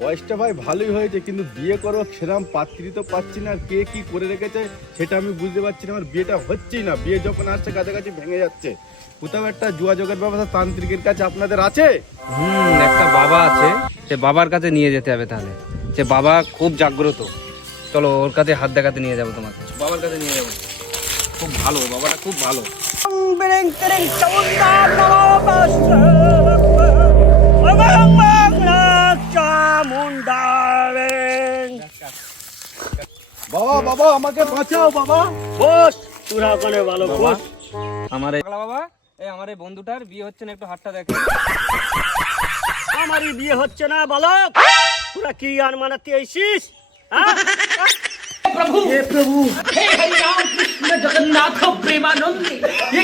জিনিসটা ভাই ভালোই হয়েছে কিন্তু বিয়ে করো সেরাম পাত্রী তো পাচ্ছি না কে কি করে রেখেছে সেটা আমি বুঝতে পারছি না আমার বিয়েটা হচ্ছেই না বিয়ে যখন আসছে কাছাকাছি ভেঙে যাচ্ছে। কোথাও একটা যোগাযোগের ব্যবস্থা তান্ত্রিকের কাছে আপনাদের আছে? হুম একটা বাবা আছে সে বাবার কাছে নিয়ে যেতে হবে তাহলে। সে বাবা খুব জাগ্রত। চলো ওর কাছে হাত দেখাতে নিয়ে যাব তোমাকে। বাবার কাছে নিয়ে যাব। খুব ভালো বাবাটা খুব ভালো। বাবা বাবা আমাকে বাঁচাও বাবা বস তোরা ওখানে ভালো বস আমার এই- বাবা এই আমার এই বন্ধুটার বিয়ে হচ্ছে না একটু হাতটা দেখে আমারই বিয়ে হচ্ছে না বালক তোরা কি আর মানাতে আইসিস হ্যাঁ? हे हरि राम कृष्ण जगन्नाथ प्रेमानंद ये